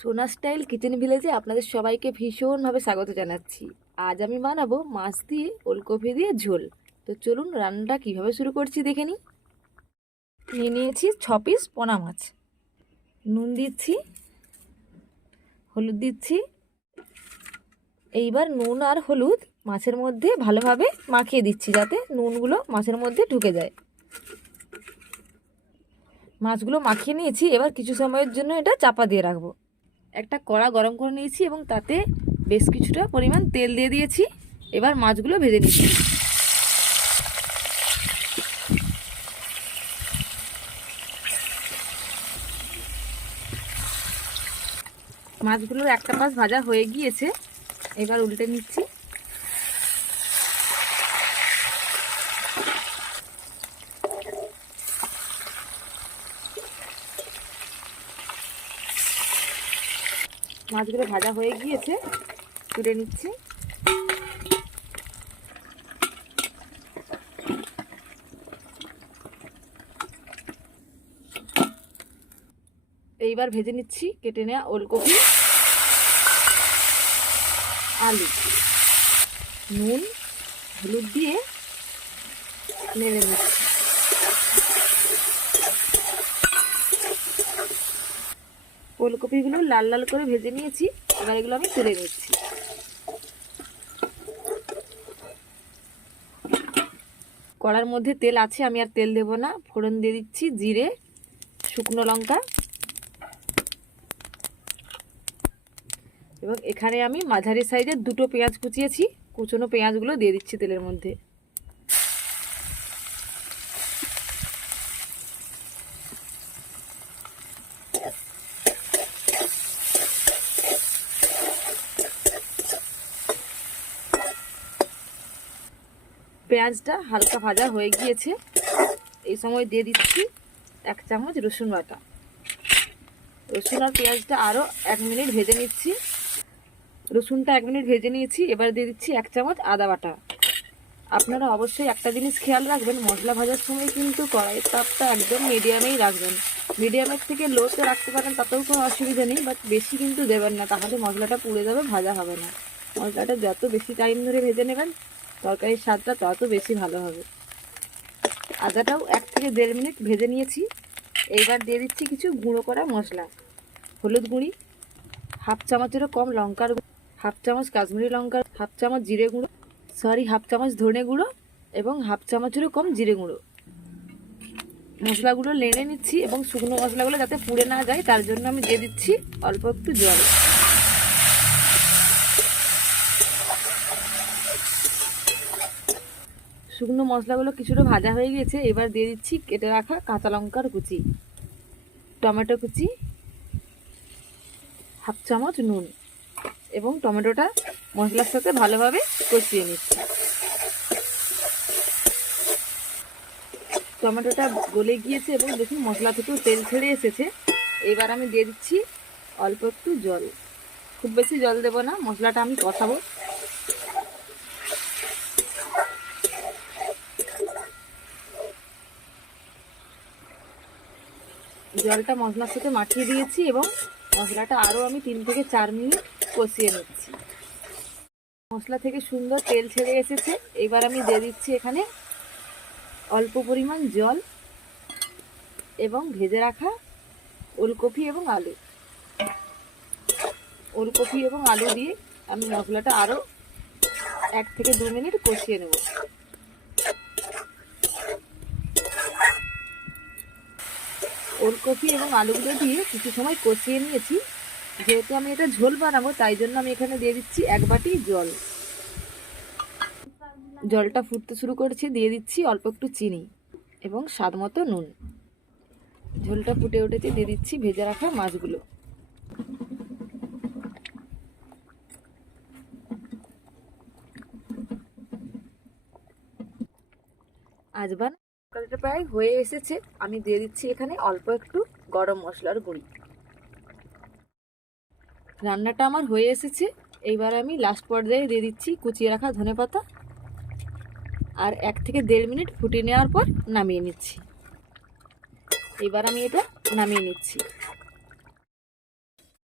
সোনা style kitchen ভিলেজে আপনাদের সবাইকে ভীষণভাবে স্বাগত জানাচ্ছি। আজ আমি বানাবো মাছ দিয়ে ওলকপি দিয়ে ঝোল। তো চলুন রান্নাটা কীভাবে শুরু করছি দেখে নিই। নিয়ে নিয়েছি ছ পিস পোনা মাছ। নুন দিচ্ছি, হলুদ দিচ্ছি। এইবার নুন আর হলুদ মাছের মধ্যে ভালোভাবে মাখিয়ে দিচ্ছি যাতে নুনগুলো মাছের মধ্যে ঢুকে যায়। মাছগুলো মাখিয়ে নিয়েছি, এবার কিছু সময়ের জন্য এটা চাপা দিয়ে রাখব। একটা কড়া গরম করে নিয়েছি এবং তাতে বেশ কিছুটা পরিমাণ তেল দিয়ে দিয়েছি। এবার মাছগুলো ভেজে নিচ্ছি। মাছগুলোর একটা পাশ ভাজা হয়ে গিয়েছে। এবার উল্টে নিচ্ছি। মাছগুলো ভাজা হয়ে গিয়েছে, তুলে নিচ্ছি। এইবার ভেজে নিচ্ছি, কেটে নেওয়া ওলকপি, আলু। নুন, হলুদ দিয়ে নেড়ে নিচ্ছি। ফুলকপিগুলো লাল লাল করে ভেজে নিয়েছি। এবার এগুলো আমি তুলে নিচ্ছি। কড়ার মধ্যে তেল আছে, আমি আর তেল দেব না। ফোড়ন দিয়ে দিচ্ছি জিরে, শুকনো লঙ্কা। এবং এখানে আমি মাঝারি সাইজের দুটো পেঁয়াজ কুচিয়েছি। কুচনো পেঁয়াজগুলো দিয়ে দিচ্ছি তেলের মধ্যে। পেঁয়াজটা হালকা ভাজা হয়ে গিয়েছে। এই সময় দিয়ে দিচ্ছি এক চামচ রসুন বাটা। রসুন আর পেঁয়াজটা আরও এক মিনিট ভেজে নিচ্ছি। রসুনটা এক মিনিট ভেজে নিয়েছি, এবার দিয়ে দিচ্ছি এক চামচ আদা বাটা। আপনারা অবশ্যই একটা জিনিস খেয়াল রাখবেন, মশলা ভাজার সময় কিন্তু কড়াইয়ের তাপটা একদম মিডিয়ামেই রাখবেন। মিডিয়ামের থেকে লোতে রাখতে পারেন, তাতেও কোনো অসুবিধা নেই, বাট বেশি কিন্তু দেবেন না, তাহলে মশলাটা পুড়ে যাবে, ভাজা হবে না। মশলাটা যত বেশি টাইম ধরে ভেজে নেবেন তরকারির স্বাদটা তত বেশি ভালো হবে। আদাটাও এক থেকে দেড় মিনিট ভেজে নিয়েছি। এইবার দিয়ে দিচ্ছি কিছু গুঁড়ো করা মশলা। হলুদ গুঁড়ি, হাফ চামচেরও কম লঙ্কার হাফ চামচ কাশ্মীরি লঙ্কার, হাফ চামচ জিরে গুঁড়ো, সরি, হাফ চামচ ধনে গুঁড়ো এবং হাফ চামচেরও কম জিরে গুঁড়ো। মশলাগুলো লেড়ে নিচ্ছি এবং শুকনো মশলাগুলো যাতে পুড়ে না যায়, তার জন্য আমি দিয়ে দিচ্ছি অল্প একটু জল। শুকনো মশলাগুলো কিছুটা ভাজা হয়ে গেছে এবার দিয়ে দিচ্ছি কেটে রাখা কাঁচা লঙ্কার কুচি, টমেটো কুচি, হাফ চামচ নুন এবং টমেটোটা মশলার সাথে ভালোভাবে কষিয়ে নিচ্ছি। টমেটোটা গলে গিয়েছে এবং দেখুন মশলা থেকেও তেল ছেড়ে এসেছে। এবার আমি দিয়ে দিচ্ছি অল্প একটু জল। খুব বেশি জল দেবো না, মশলাটা আমি কষাবো। জলটা মশলার সাথে মাখিয়ে দিয়েছি এবং মশলাটা আরও আমি তিন থেকে চার মিনিট কষিয়ে নিচ্ছি। মশলা থেকে সুন্দর তেল ছেড়ে এসেছে। এবার আমি দিয়ে দিচ্ছি এখানে অল্প পরিমাণ জল এবং ভেজে রাখা ওলকপি এবং আলু। ওলকপি এবং আলু দিয়ে আমি মশলাটা আরও এক থেকে দু মিনিট কষিয়ে নেব। ওলকপি এবং আলুগুলো দিয়ে কিছু সময় কষিয়ে নিয়েছি। যেহেতু আমি এটা ঝোল বানাবো, তাই জন্য আমি এখানে দিয়ে দিচ্ছি এক বাটি জল। জলটা ফুটতে শুরু করেছি, দিয়ে দিচ্ছি অল্প একটু চিনি এবং স্বাদ মতো নুন। ঝোলটা ফুটে উঠেছে, দিয়ে দিচ্ছি ভেজে রাখা মাছগুলো। আজবান তরকারিটা প্রায় হয়ে এসেছে। আমি দিয়ে দিচ্ছি এখানে অল্প একটু গরম মশলার গুঁড়ি। রান্নাটা আমার হয়ে এসেছে। এইবার আমি লাস্ট পর্যায়ে দিয়ে দিচ্ছি কুচিয়ে রাখা ধনে পাতা। আর এক থেকে দেড় মিনিট ফুটিয়ে নেওয়ার পর নামিয়ে নিচ্ছি। এবার আমি এটা নামিয়ে নিচ্ছি।